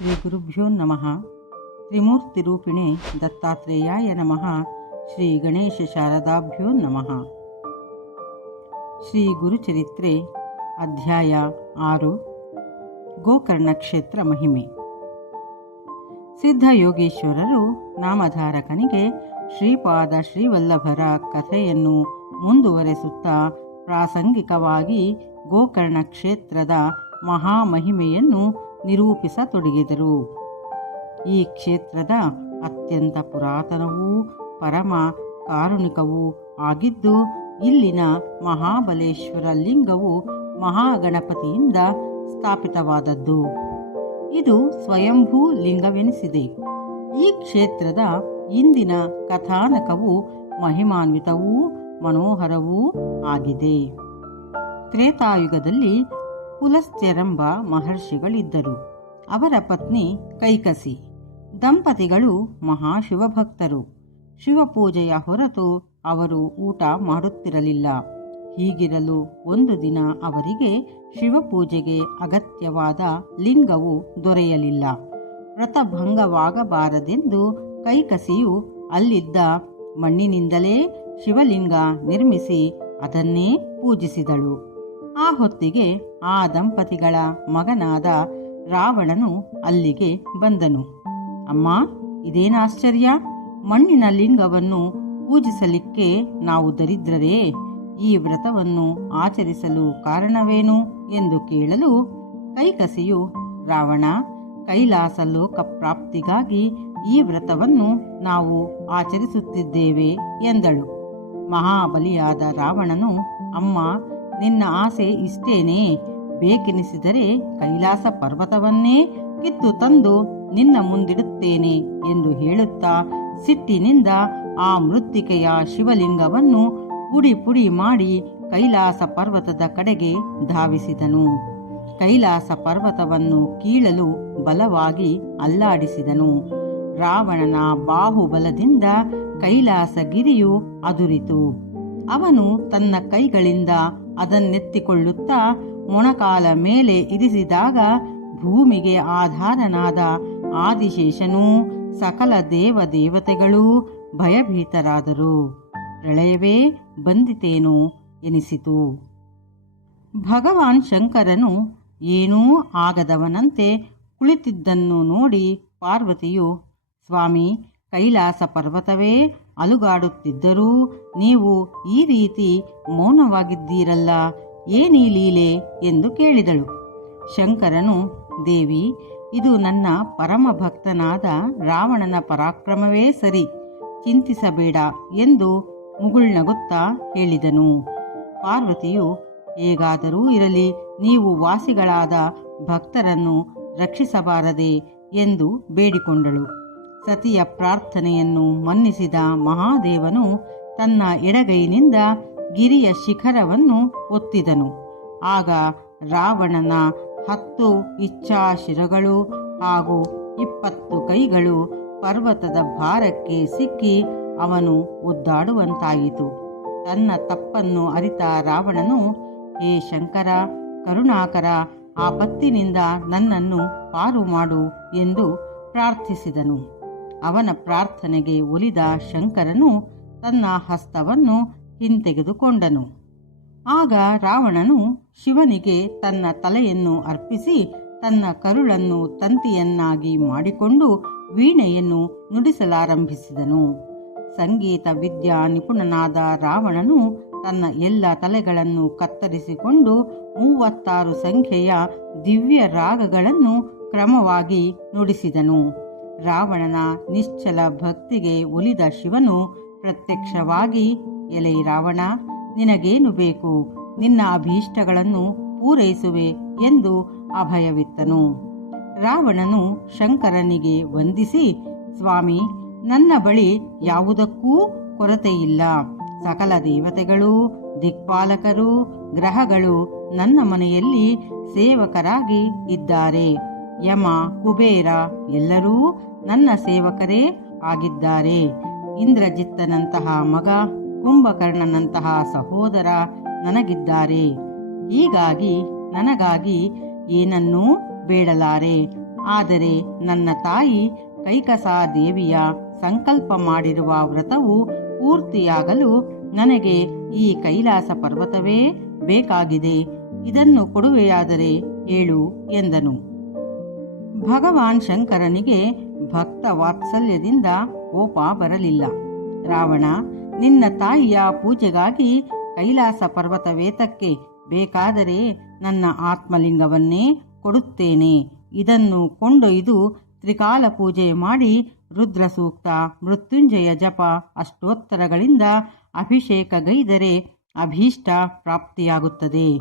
ಶ್ರೀ ಗುರುಭ್ಯೋ ನಮಃ. ತ್ರಿಮೂರ್ತಿ ರೂಪಿಣಿ ದತ್ತಾತ್ರೇಯಾಯ ನಮಃ. ಶ್ರೀ ಗಣೇಶ ಶಾರದಾಭ್ಯೋ ನಮಃ. ಶ್ರೀ ಗುರುಚರಿತ್ರೆ ಅಧ್ಯಾಯ ಆರು. ಗೋಕರ್ಣ ಕ್ಷೇತ್ರ ಮಹಿಮೆ. ಸಿದ್ಧಯೋಗೇಶ್ವರರು ನಾಮಧಾರಕನಿಗೆ ಶ್ರೀಪಾದ ಶ್ರೀವಲ್ಲಭರ ಕಥೆಯನ್ನು ಮುಂದುವರೆಸುತ್ತಾ ಪ್ರಾಸಂಗಿಕವಾಗಿ ಗೋಕರ್ಣ ಕ್ಷೇತ್ರದ ಮಹಾಮಹಿಮೆಯನ್ನು ನಿರೂಪಿಸತೊಡಗಿದರು ಈ ಕ್ಷೇತ್ರದ ಅತ್ಯಂತ ಪುರಾತನವೂ ಪರಮ ಕಾರುಣಿಕವೂ ಆಗಿದ್ದು, ಇಲ್ಲಿನ ಮಹಾಬಲೇಶ್ವರ ಲಿಂಗವು ಮಹಾಗಣಪತಿಯಿಂದ ಸ್ಥಾಪಿತವಾದದ್ದು. ಇದು ಸ್ವಯಂಭೂ ಲಿಂಗವೆನಿಸಿದೆ. ಈ ಕ್ಷೇತ್ರದ ಇಂದಿನ ಕಥಾನಕವು ಮಹಿಮಾನ್ವಿತವೂ ಮನೋಹರವೂ ಆಗಿದೆ. ತ್ರೇತಾಯುಗದಲ್ಲಿ ಪುಲಸ್ತ್ಯರೆಂಬ ಮಹರ್ಷಿಗಳಿದ್ದರು. ಅವರ ಪತ್ನಿ ಕೈಕಸಿ. ದಂಪತಿಗಳು ಮಹಾಶಿವಭಕ್ತರು. ಶಿವಪೂಜೆಯ ಹೊರತು ಅವರು ಊಟ ಮಾಡುತ್ತಿರಲಿಲ್ಲ. ಹೀಗಿರಲು ಒಂದು ದಿನ ಅವರಿಗೆ ಶಿವಪೂಜೆಗೆ ಅಗತ್ಯವಾದ ಲಿಂಗವು ದೊರೆಯಲಿಲ್ಲ. ವ್ರತಭಂಗವಾಗಬಾರದೆಂದು ಕೈಕಸಿಯು ಅಲ್ಲಿದ್ದ ಮಣ್ಣಿನಿಂದಲೇ ಶಿವಲಿಂಗ ನಿರ್ಮಿಸಿ ಅದನ್ನೇ ಪೂಜಿಸಿದಳು. ಆ ಹೊತ್ತಿಗೆ ಆ ದಂಪತಿಗಳ ಮಗನಾದ ರಾವಣನು ಅಲ್ಲಿಗೆ ಬಂದನು. ಅಮ್ಮ ಇದೇನಾಶ್ಚರ್ಯ ಮಣ್ಣಿನ ಲಿಂಗವನ್ನು ಪೂಜಿಸಲಿಕ್ಕೆ ನಾವು ದರಿದ್ರರೇ? ಈ ವ್ರತವನ್ನು ಆಚರಿಸಲು ಕಾರಣವೇನು ಎಂದು ಕೇಳಲು ಕೈಕಸಿಯು, ರಾವಣ, ಕೈಲಾಸ ಲೋಕ ಪ್ರಾಪ್ತಿಗಾಗಿ ಈ ವ್ರತವನ್ನು ನಾವು ಆಚರಿಸುತ್ತಿದ್ದೇವೆ ಎಂದಳು. ಮಹಾಬಲಿಯಾದ ರಾವಣನು, ಅಮ್ಮ ನಿನ್ನ ಆಸೆ ಇಷ್ಟೇನೆ? ಬೇಕೆನಿಸಿದರೆ ಕೈಲಾಸ ಪರ್ವತವನ್ನೇ ಕಿತ್ತು ತಂದು ನಿನ್ನ ಮುಂದಿಡುತ್ತೇನೆ ಎಂದು ಹೇಳುತ್ತಾ ಸಿಟ್ಟಿನಿಂದ ಆ ಮೃತ್ತಿಕೆಯ ಶಿವಲಿಂಗವನ್ನು ಪುಡಿ ಪುಡಿ ಮಾಡಿ ಕೈಲಾಸ ಪರ್ವತದ ಕಡೆಗೆ ಧಾವಿಸಿದನು. ಕೈಲಾಸ ಪರ್ವತವನ್ನು ಕೀಳಲು ಬಲವಾಗಿ ಅಲ್ಲಾಡಿಸಿದನು. ರಾವಣನ ಬಾಹುಬಲದಿಂದ ಕೈಲಾಸಗಿರಿಯು ಅದುರಿತು. ಅವನು ತನ್ನ ಕೈಗಳಿಂದ ಅದನ್ನೆತ್ತಿಕೊಳ್ಳುತ್ತಾ ಮೊಣಕಾಲ ಮೇಲೆ ಇರಿಸಿದಾಗ ಭೂಮಿಗೆ ಆಧಾರನಾದ ಆದಿಶೇಷನೂ ಸಕಲ ದೇವ ದೇವತೆಗಳೂ ಭಯಭೀತರಾದರು. ಪ್ರಳಯವೇ ಬಂದಿತೇನೋ ಎನಿಸಿತು. ಭಗವಾನ್ ಶಂಕರನು ಏನೂ ಆಗದವನಂತೆ ಕುಳಿತಿದ್ದನ್ನು ನೋಡಿ ಪಾರ್ವತಿಯು, ಸ್ವಾಮಿ ಕೈಲಾಸ ಪರ್ವತವೇ ಅಲುಗಾಡುತ್ತಿದ್ದರೂ ನೀವು ಈ ರೀತಿ ಮೌನವಾಗಿದ್ದೀರಲ್ಲ? ಏನೀ ಲೀಲೆ? ಎಂದು ಕೇಳಿದಳು. ಶಂಕರನು, ದೇವಿ, ಇದು ನನ್ನ ಪರಮ ಭಕ್ತನಾದ ರಾವಣನ ಪರಾಕ್ರಮವೇ ಸರಿ, ಚಿಂತಿಸಬೇಡ ಎಂದು ಮುಗುಳ್ನಗುತ್ತಾ ಹೇಳಿದನು. ಪಾರ್ವತಿಯು, ಹೇಗಾದರೂ ಇರಲಿ, ನೀವು ವಾಸಿಗಳಾದ ಭಕ್ತರನ್ನು ರಕ್ಷಿಸಬಾರದೆ ಎಂದು ಬೇಡಿಕೊಂಡಳು. ಸತಿಯ ಪ್ರಾರ್ಥನೆಯನ್ನು ಮನ್ನಿಸಿದ ಮಹಾದೇವನು ತನ್ನ ಎಡಗೈನಿಂದ ಗಿರಿಯ ಶಿಖರವನ್ನು ಒತ್ತಿದನು. ಆಗ ರಾವಣನ ಹತ್ತು ಇಚ್ಛಾಶಿರಗಳು ಹಾಗೂ ಇಪ್ಪತ್ತು ಕೈಗಳು ಪರ್ವತದ ಭಾರಕ್ಕೆ ಸಿಕ್ಕಿ ಅವನು ಒದ್ದಾಡುವಂತಾಯಿತು. ತನ್ನ ತಪ್ಪನ್ನು ಅರಿತ ರಾವಣನು, ಹೇ ಶಂಕರ, ಕರುಣಾಕರ, ಆ ಪತ್ತಿನಿಂದ ನನ್ನನ್ನು ಪಾರು ಮಾಡು ಎಂದು ಪ್ರಾರ್ಥಿಸಿದನು. ಅವನ ಪ್ರಾರ್ಥನೆಗೆ ಒಲಿದ ಶಂಕರನು ತನ್ನ ಹಸ್ತವನ್ನು ಹಿಂತೆಗೆದುಕೊಂಡನು. ಆಗ ರಾವಣನು ಶಿವನಿಗೆ ತನ್ನ ತಲೆಯನ್ನು ಅರ್ಪಿಸಿ ತನ್ನ ಕರುಳನ್ನು ತಂತಿಯನ್ನಾಗಿ ಮಾಡಿಕೊಂಡು ವೀಣೆಯನ್ನು ನುಡಿಸಲಾರಂಭಿಸಿದನು. ಸಂಗೀತ ವಿದ್ಯಾ ನಿಪುಣನಾದ ರಾವಣನು ತನ್ನ ಎಲ್ಲ ತಲೆಗಳನ್ನು ಕತ್ತರಿಸಿಕೊಂಡು ಮೂವತ್ತಾರು ಸಂಖ್ಯೆಯ ದಿವ್ಯ ರಾಗಗಳನ್ನು ಕ್ರಮವಾಗಿ ನುಡಿಸಿದನು. ರಾವಣನ ನಿಶ್ಚಲ ಭಕ್ತಿಗೆ ಒಲಿದ ಶಿವನು ಪ್ರತ್ಯಕ್ಷವಾಗಿ, ಎಲೆ ರಾವಣ, ನಿನಗೇನು ಬೇಕು? ನಿನ್ನ ಅಭೀಷ್ಟಗಳನ್ನು ಪೂರೈಸುವೆ ಎಂದು ಅಭಯವಿತ್ತನು. ರಾವಣನು ಶಂಕರನಿಗೆ ವಂದಿಸಿ, ಸ್ವಾಮಿ, ನನ್ನ ಬಳಿ ಯಾವುದಕ್ಕೂ ಕೊರತೆಯಿಲ್ಲ ಸಕಲ ದೇವತೆಗಳು, ದಿಕ್ಪಾಲಕರು, ಗ್ರಹಗಳು ನನ್ನ ಮನೆಯಲ್ಲಿ ಸೇವಕರಾಗಿ ಇದ್ದಾರೆ. ಯಮ, ಕುಬೇರ ಎಲ್ಲರೂ ನನ್ನ ಸೇವಕರೇ ಆಗಿದ್ದಾರೆ. ಇಂದ್ರಜಿತ್ತನಂತಹ ಮಗ, ಕುಂಭಕರ್ಣನಂತಹ ಸಹೋದರ ನನಗಿದ್ದಾರೆ. ಹೀಗಾಗಿ ನನಗಾಗಿ ಏನನ್ನೂ ಬೇಡಲಾರೆ. ಆದರೆ ನನ್ನ ತಾಯಿ ಕೈಕಸಾ ದೇವಿಯ ಸಂಕಲ್ಪ ಮಾಡಿರುವ ವ್ರತವು ಪೂರ್ತಿಯಾಗಲು ನನಗೆ ಈ ಕೈಲಾಸ ಪರ್ವತವೇ ಬೇಕಾಗಿದೆ. ಇದನ್ನು ಕೊಡುವೆಯಾದರೆ ಹೇಳು ಎಂದನು. ಭಗವಾನ್ ಶಂಕರನಿಗೆ ಭಕ್ತ ವಾತ್ಸಲ್ಯದಿಂದ ಕೋಪ ಬರಲಿಲ್ಲ. ರಾವಣ, ನಿನ್ನ ತಾಯಿಯ ಪೂಜೆಗಾಗಿ ಕೈಲಾಸ ಪರ್ವತವೇತಕ್ಕೆ ಬೇಕಾದರೆ ನನ್ನ ಆತ್ಮಲಿಂಗವನ್ನೇ ಕೊಡುತ್ತೇನೆ. ಇದನ್ನು ಕೊಂಡೊಯ್ದು ತ್ರಿಕಾಲ ಪೂಜೆ ಮಾಡಿ ರುದ್ರ ಸೂಕ್ತ ಮೃತ್ಯುಂಜಯ ಜಪ ಅಷ್ಟೋತ್ತರಗಳಿಂದ ಅಭಿಷೇಕಗೈದರೆ ಅಭೀಷ್ಟ ಪ್ರಾಪ್ತಿಯಾಗುತ್ತದೆ.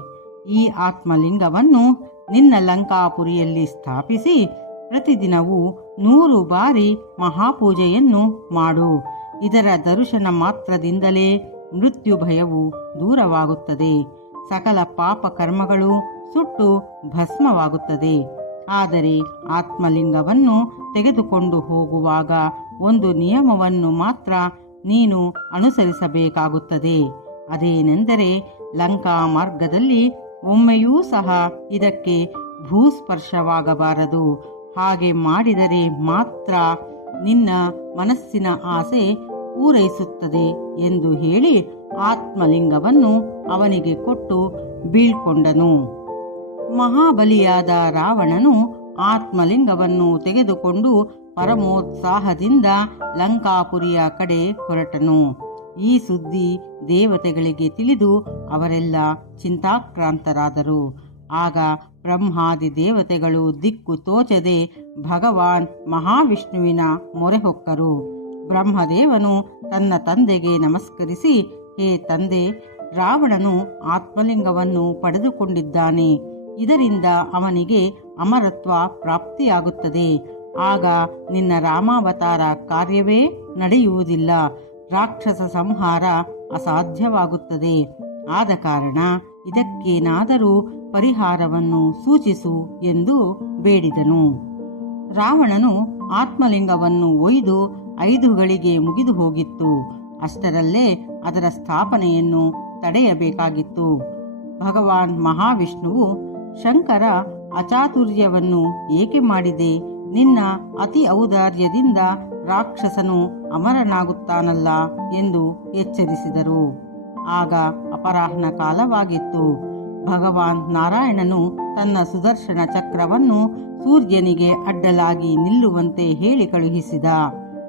ಈ ಆತ್ಮಲಿಂಗವನ್ನು ನಿನ್ನ ಲಂಕಾಪುರಿಯಲ್ಲಿ ಸ್ಥಾಪಿಸಿ ಪ್ರತಿದಿನವೂ ನೂರು ಬಾರಿ ಮಹಾಪೂಜೆಯನ್ನು ಮಾಡು. ಇದರ ದರ್ಶನ ಮಾತ್ರದಿಂದಲೇ ಮೃತ್ಯು ಭಯವು ದೂರವಾಗುತ್ತದೆ. ಸಕಲ ಪಾಪ ಕರ್ಮಗಳು ಸುಟ್ಟು ಭಸ್ಮವಾಗುತ್ತದೆ. ಆದರೆ ಆತ್ಮಲಿಂಗವನ್ನು ತೆಗೆದುಕೊಂಡು ಹೋಗುವಾಗ ಒಂದು ನಿಯಮವನ್ನು ಮಾತ್ರ ನೀನು ಅನುಸರಿಸಬೇಕಾಗುತ್ತದೆ. ಅದೇನೆಂದರೆ ಲಂಕಾ ಮಾರ್ಗದಲ್ಲಿ ಒಮ್ಮೆಯೂ ಸಹ ಇದಕ್ಕೆ ಭೂಸ್ಪರ್ಶವಾಗಬಾರದು. ಹಾಗೆ ಮಾಡಿದರೆ ಮಾತ್ರ ನಿನ್ನ ಮನಸ್ಸಿನ ಆಸೆ ಪೂರೈಸುತ್ತದೆ ಎಂದು ಹೇಳಿ ಆತ್ಮಲಿಂಗವನ್ನು ಅವನಿಗೆ ಕೊಟ್ಟು ಬೀಳ್ಕೊಂಡನು. ಮಹಾಬಲಿಯಾದ ರಾವಣನು ಆತ್ಮಲಿಂಗವನ್ನು ತೆಗೆದುಕೊಂಡು ಪರಮೋತ್ಸಾಹದಿಂದ ಲಂಕಾಪುರಿಯ ಕಡೆ ಹೊರಟನು. ಈ ಸುದ್ದಿ ದೇವತೆಗಳಿಗೆ ತಿಳಿದು ಅವರೆಲ್ಲ ಚಿಂತಾಕ್ರಾಂತರಾದರು. ಆಗ ಬ್ರಹ್ಮಾದಿ ದೇವತೆಗಳು ದಿಕ್ಕು ತೋಚದೆ ಭಗವಾನ್ ಮಹಾವಿಷ್ಣುವಿನ ಮೊರೆ ಹೊಕ್ಕರು. ಬ್ರಹ್ಮದೇವನು ತನ್ನ ತಂದೆಗೆ ನಮಸ್ಕರಿಸಿ, ಹೇ ತಂದೆ, ರಾವಣನು ಆತ್ಮಲಿಂಗವನ್ನು ಪಡೆದುಕೊಂಡಿದ್ದಾನೆ. ಇದರಿಂದ ಅವನಿಗೆ ಅಮರತ್ವ ಪ್ರಾಪ್ತಿಯಾಗುತ್ತದೆ. ಆಗ ನಿನ್ನ ರಾಮಾವತಾರ ಕಾರ್ಯವೇ ನಡೆಯುವುದಿಲ್ಲ. ರಾಕ್ಷಸ ಸಂಹಾರ ಅಸಾಧ್ಯವಾಗುತ್ತದೆ. ಆದ ಕಾರಣ ಇದಕ್ಕೇನಾದರೂ ಪರಿಹಾರವನ್ನು ಸೂಚಿಸು ಎಂದು ಬೇಡಿದನು. ರಾವಣನು ಆತ್ಮಲಿಂಗವನ್ನು ಒಯ್ದು ಐದುಗಳಿಗೆ ಮುಗಿದು ಹೋಗಿತ್ತು. ಅಷ್ಟರಲ್ಲೇ ಅದರ ಸ್ಥಾಪನೆಯನ್ನು ತಡೆಯಬೇಕಾಗಿತ್ತು. ಭಗವಾನ್ ಮಹಾವಿಷ್ಣುವು, ಶಂಕರ, ಅಚಾತುರ್ಯವನ್ನು ಏಕೆ ಮಾಡಿದೆ? ನಿನ್ನ ಅತಿ ಔದಾರ್ಯದಿಂದ ರಾಕ್ಷಸನು ಅಮರನಾಗುತ್ತಾನಲ್ಲ? ಎಂದು ಎಚ್ಚರಿಸಿದರು. ಆಗ ಅಪರಾಹ್ನ ಕಾಲವಾಗಿತ್ತು. ಭಗವಾನ್ ನಾರಾಯಣನು ತನ್ನ ಸುದರ್ಶನ ಚಕ್ರವನ್ನು ಸೂರ್ಯನಿಗೆ ಅಡ್ಡಲಾಗಿ ನಿಲ್ಲುವಂತೆ ಹೇಳಿ ಕಳುಹಿಸಿದ.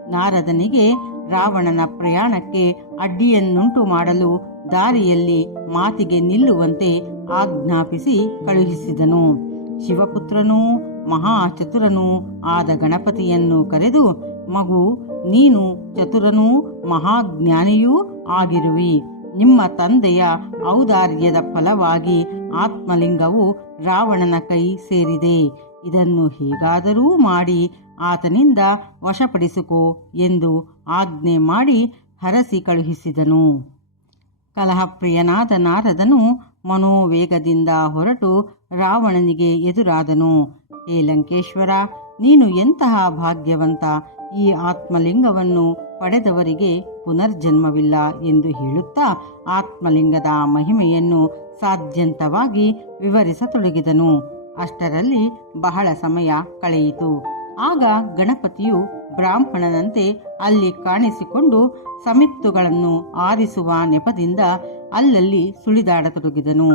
ನಾರದನಿಗೆ ರಾವಣನ ಪ್ರಯಾಣಕ್ಕೆ ಅಡ್ಡಿಯನ್ನುಂಟು ಮಾಡಲು ದಾರಿಯಲ್ಲಿ ಮಾತಿಗೆ ನಿಲ್ಲುವಂತೆ ಆಜ್ಞಾಪಿಸಿ ಕಳುಹಿಸಿದನು. ಶಿವಪುತ್ರನೂ ಮಹಾಚತುರನೂ ಆದ ಗಣಪತಿಯನ್ನು ಕರೆದು, ಮಗು, ನೀನು ಚತುರನೂ ಮಹಾಜ್ಞಾನಿಯೂ ಆಗಿರುವಿ. ನಿಮ್ಮ ತಂದೆಯ ಔದಾರ್ಯದ ಫಲವಾಗಿ ಆತ್ಮಲಿಂಗವು ರಾವಣನ ಕೈ ಸೇರಿದೆ. ಇದನ್ನು ಹೇಗಾದರೂ ಮಾಡಿ ಆತನಿಂದ ವಶಪಡಿಸಿಕೋ ಎಂದು ಆಜ್ಞೆ ಮಾಡಿ ಹರಸಿ ಕಳುಹಿಸಿದನು. ಕಲಹಪ್ರಿಯನಾದ ನಾರದನು ಮನೋವೇಗದಿಂದ ಹೊರಟು ರಾವಣನಿಗೆ ಎದುರಾದನು. ಹೇ ಲಂಕೇಶ್ವರ, ನೀನು ಎಂತಹ ಭಾಗ್ಯವಂತ. ಈ ಆತ್ಮಲಿಂಗವನ್ನು ಪಡೆದವರಿಗೆ ಪುನರ್ಜನ್ಮವಿಲ್ಲ ಎಂದು ಹೇಳುತ್ತಾ ಆತ್ಮಲಿಂಗದ ಮಹಿಮೆಯನ್ನು ಸಾಧ್ಯಂತವಾಗಿ ವಿವರಿಸತೊಡಗಿದನು. ಅಷ್ಟರಲ್ಲಿ ಬಹಳ ಸಮಯ ಕಳೆಯಿತು. ಆಗ ಗಣಪತಿಯು ಬ್ರಾಹ್ಮಣನಂತೆ ಅಲ್ಲಿ ಕಾಣಿಸಿಕೊಂಡು ಸಮಿತ್ತುಗಳನ್ನು ಆರಿಸುವ ನೆಪದಿಂದ ಅಲ್ಲಲ್ಲಿ ಸುಳಿದಾಡತೊಡಗಿದನು.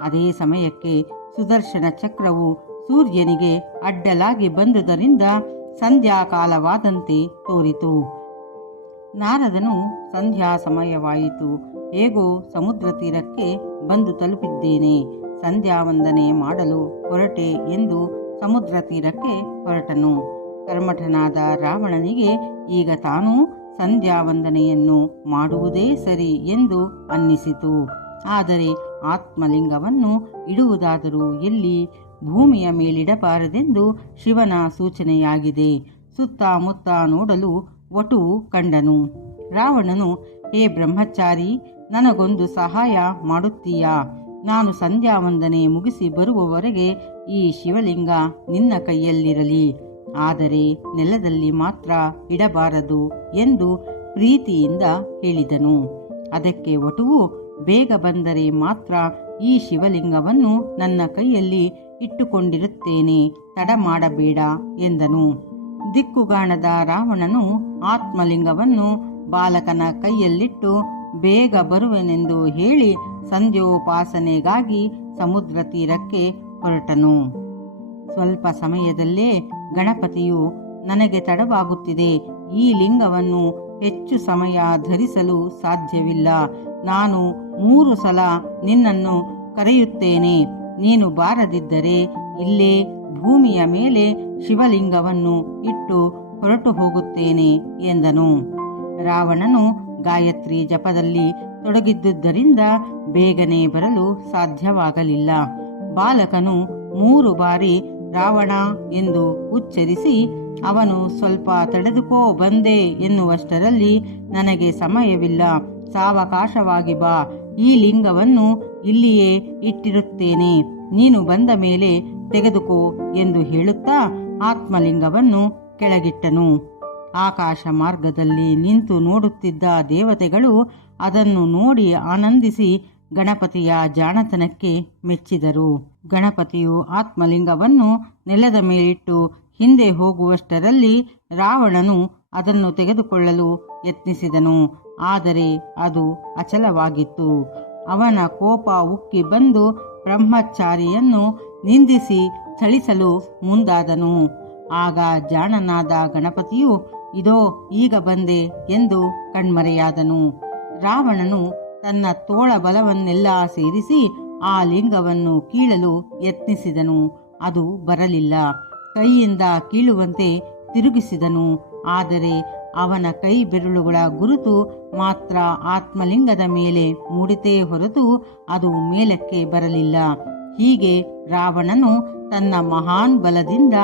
ಅದೇ ಸಮಯಕ್ಕೆ ಸುದರ್ಶನ ಚಕ್ರವು ಸೂರ್ಯನಿಗೆ ಅಡ್ಡಲಾಗಿ ಬಂದುದರಿಂದ ಸಂಧ್ಯಾಕಾಲವಾದಂತೆ ತೋರಿತು. ನಾರದನು ಸಂಧ್ಯಾ ಸಮಯವಾಯಿತು. ಹೇಗೋ ಸಮುದ್ರ ತೀರಕ್ಕೆ ಬಂದು ತಲುಪಿದ್ದೇನೆ. ಸಂಧ್ಯಾ ವಂದನೆ ಮಾಡಲು ಹೊರಟೆ ಎಂದು ಸಮುದ್ರ ತೀರಕ್ಕೆ ಹೊರಟನು. ಕರ್ಮಠನಾದ ರಾವಣನಿಗೆ ಈಗ ತಾನೂ ಸಂಧ್ಯಾ ವಂದನೆಯನ್ನು ಮಾಡುವುದೇ ಸರಿ ಎಂದು ಅನ್ನಿಸಿತು. ಆದರೆ ಆತ್ಮಲಿಂಗವನ್ನು ಇಡುವುದಾದರೂ ಎಲ್ಲಿ? ಭೂಮಿಯ ಮೇಲಿಡಬಾರದೆಂದು ಶಿವನ ಸೂಚನೆಯಾಗಿದೆ. ಸುತ್ತಮುತ್ತ ನೋಡಲು ವಟುವು ಕಂಡನು. ರಾವಣನು, ಹೇ ಬ್ರಹ್ಮಚಾರಿ, ನನಗೊಂದು ಸಹಾಯ ಮಾಡುತ್ತೀಯಾ? ನಾನು ಸಂಧ್ಯಾ ವಂದನೆ ಮುಗಿಸಿ ಬರುವವರೆಗೆ ಈ ಶಿವಲಿಂಗ ನಿನ್ನ ಕೈಯಲ್ಲಿರಲಿ. ಆದರೆ ನೆಲದಲ್ಲಿ ಮಾತ್ರ ಇಡಬಾರದು ಎಂದು ಪ್ರೀತಿಯಿಂದ ಹೇಳಿದನು. ಅದಕ್ಕೆ ವಟುವು, ಬೇಗ ಬಂದರೆ ಮಾತ್ರ ಈ ಶಿವಲಿಂಗವನ್ನು ನನ್ನ ಕೈಯಲ್ಲಿ ಇಟ್ಟುಕೊಂಡಿರುತ್ತೇನೆ. ತಡ ಮಾಡಬೇಡ ಎಂದನು. ದಿಕ್ಕುಗಾಣದ ರಾವಣನು ಆತ್ಮಲಿಂಗವನ್ನು ಬಾಲಕನ ಕೈಯಲ್ಲಿಟ್ಟು ಬೇಗ ಬರುವೆನೆಂದು ಹೇಳಿ ಸಂಧ್ಯೋಪಾಸನೆಗಾಗಿ ಸಮುದ್ರ ತೀರಕ್ಕೆ ಹೊರಟನು. ಸ್ವಲ್ಪ ಸಮಯದಲ್ಲೇ ಗಣಪತಿಯು ನನಗೆ ತಡವಾಗುತ್ತಿದೆ. ಈ ಲಿಂಗವನ್ನು ಹೆಚ್ಚು ಸಮಯ ಧರಿಸಲು ಸಾಧ್ಯವಿಲ್ಲ. ನಾನು ಮೂರು ಸಲ ನಿನ್ನನ್ನು ಕರೆಯುತ್ತೇನೆ. ನೀನು ಬಾರದಿದ್ದರೆ ಇಲ್ಲೇ ಭೂಮಿಯ ಮೇಲೆ ಶಿವಲಿಂಗವನ್ನು ಇಟ್ಟು ಹೊರಟು ಹೋಗುತ್ತೇನೆ ಎಂದನು. ರಾವಣನು ಗಾಯತ್ರಿ ಜಪದಲ್ಲಿ ತೊಡಗಿದ್ದುದರಿಂದ ಬೇಗನೆ ಬರಲು ಸಾಧ್ಯವಾಗಲಿಲ್ಲ. ಬಾಲಕನು ಮೂರು ಬಾರಿ ರಾವಣ ಎಂದು ಉಚ್ಚರಿಸಿ, ಅವನು ಸ್ವಲ್ಪ ತಡೆದುಕೋ ಬಂದೆ ಎನ್ನುವಷ್ಟರಲ್ಲಿ ನನಗೆ ಸಮಯವಿಲ್ಲ, ಸಾವಕಾಶವಾಗಿ ಬಾ, ಈ ಲಿಂಗವನ್ನು ಇಲ್ಲಿಯೇ ಇಟ್ಟಿರುತ್ತೇನೆ. ನೀನು ಬಂದ ಮೇಲೆ ತೆಗೆದುಕೋ ಎಂದು ಹೇಳುತ್ತಾ ಆತ್ಮಲಿಂಗವನ್ನು ಕೆಳಗಿಟ್ಟನು. ಆಕಾಶ ಮಾರ್ಗದಲ್ಲಿ ನಿಂತು ನೋಡುತ್ತಿದ್ದ ದೇವತೆಗಳು ಅದನ್ನು ನೋಡಿ ಆನಂದಿಸಿ ಗಣಪತಿಯ ಜಾಣತನಕ್ಕೆ ಮೆಚ್ಚಿದರು. ಗಣಪತಿಯು ಆತ್ಮಲಿಂಗವನ್ನು ನೆಲದ ಮೇಲಿಟ್ಟು ಹಿಂದೆ ಹೋಗುವಷ್ಟರಲ್ಲಿ ರಾವಣನು ಅದನ್ನು ತೆಗೆದುಕೊಳ್ಳಲು ಯತ್ನಿಸಿದನು. ಆದರೆ ಅದು ಅಚಲವಾಗಿತ್ತು. ಅವನ ಕೋಪ ಉಕ್ಕಿ ಬಂದು ಬ್ರಹ್ಮಚಾರಿಯನ್ನು ನಿಂದಿಸಿ ಥಳಿಸಲು ಮುಂದಾದನು. ಆಗ ಜಾಣನಾದ ಗಣಪತಿಯು, ಇದೋ, ಈಗ ಬಂದೆ ಎಂದು ಕಣ್ಮರೆಯಾದನು. ರಾವಣನು ತನ್ನ ತೋಳ ಬಲವನ್ನೆಲ್ಲ ಸೇರಿಸಿ ಆ ಲಿಂಗವನ್ನು ಕೀಳಲು ಯತ್ನಿಸಿದನು. ಅದು ಬರಲಿಲ್ಲ. ಕೈಯಿಂದ ಕೀಳುವಂತೆ ತಿರುಗಿಸಿದನು. ಆದರೆ ಅವನ ಕೈ ಬೆರಳುಗಳ ಗುರುತು ಮಾತ್ರ ಆತ್ಮಲಿಂಗದ ಮೇಲೆ ಮೂಡಿತೇ ಹೊರತು ಅದು ಮೇಲಕ್ಕೆ ಬರಲಿಲ್ಲ. ಹೀಗೆ ರಾವಣನು ತನ್ನ ಮಹಾನ್ ಬಲದಿಂದ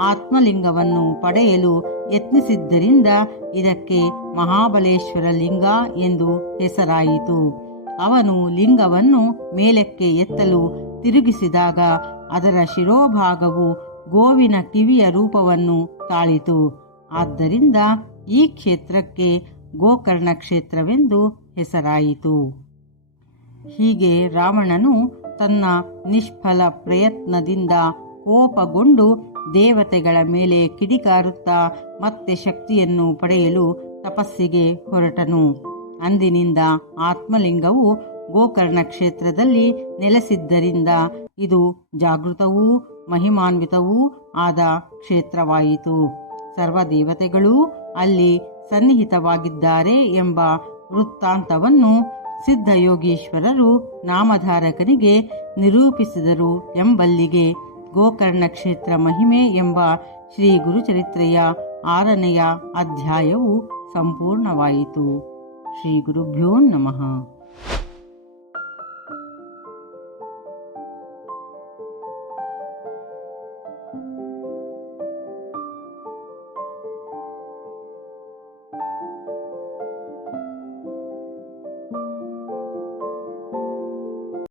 ಆತ್ಮಲಿಂಗವನ್ನು ಪಡೆಯಲು ಯತ್ನಿಸಿದ್ದರಿಂದ ಇದಕ್ಕೆ ಮಹಾಬಲೇಶ್ವರ ಲಿಂಗ ಎಂದು ಹೆಸರಾಯಿತು. ಅವನು ಲಿಂಗವನ್ನು ಮೇಲಕ್ಕೆ ಎತ್ತಲು ತಿರುಗಿಸಿದಾಗ ಅದರ ಶಿರೋಭಾಗವು ಗೋವಿನ ಕಿವಿಯ ರೂಪವನ್ನು ತಾಳಿತು. ಆದ್ದರಿಂದ ಈ ಕ್ಷೇತ್ರಕ್ಕೆ ಗೋಕರ್ಣ ಕ್ಷೇತ್ರವೆಂದು ಹೆಸರಾಯಿತು. ಹೀಗೆ ರಾವಣನು ತನ್ನ ನಿಷ್ಫಲ ಪ್ರಯತ್ನದಿಂದ ಕೋಪಗೊಂಡು ದೇವತೆಗಳ ಮೇಲೆ ಕಿಡಿಕಾರುತ್ತಾ ಮತ್ತೆ ಶಕ್ತಿಯನ್ನು ಪಡೆಯಲು ತಪಸ್ಸಿಗೆ ಹೊರಟನು. ಅಂದಿನಿಂದ ಆತ್ಮಲಿಂಗವು ಗೋಕರ್ಣ ಕ್ಷೇತ್ರದಲ್ಲಿ ನೆಲೆಸಿದ್ದರಿಂದ ಇದು ಜಾಗೃತವೂ ಮಹಿಮಾನ್ವಿತವೂ ಆದ ಕ್ಷೇತ್ರವಾಯಿತು. ಸರ್ವದೇವತೆಗಳೂ ಅಲ್ಲಿ ಸನ್ನಿಹಿತವಾಗಿದ್ದಾರೆ ಎಂಬ ವೃತ್ತಾಂತವನ್ನು ಸಿದ್ಧಯೋಗೀಶ್ವರರು ನಾಮಧಾರಕನಿಗೆ ನಿರೂಪಿಸಿದರು ಎಂಬಲ್ಲಿಗೆ ಗೋಕರ್ಣ ಕ್ಷೇತ್ರ ಮಹಿಮೆ ಎಂಬ ಶ್ರೀ ಗುರುಚರಿತ್ರೆಯ ಆರನೆಯ ಅಧ್ಯಾಯವು ಸಂಪೂರ್ಣವಾಯಿತು. ಶ್ರೀ ಗುರುಭ್ಯೋ ನಮಃ.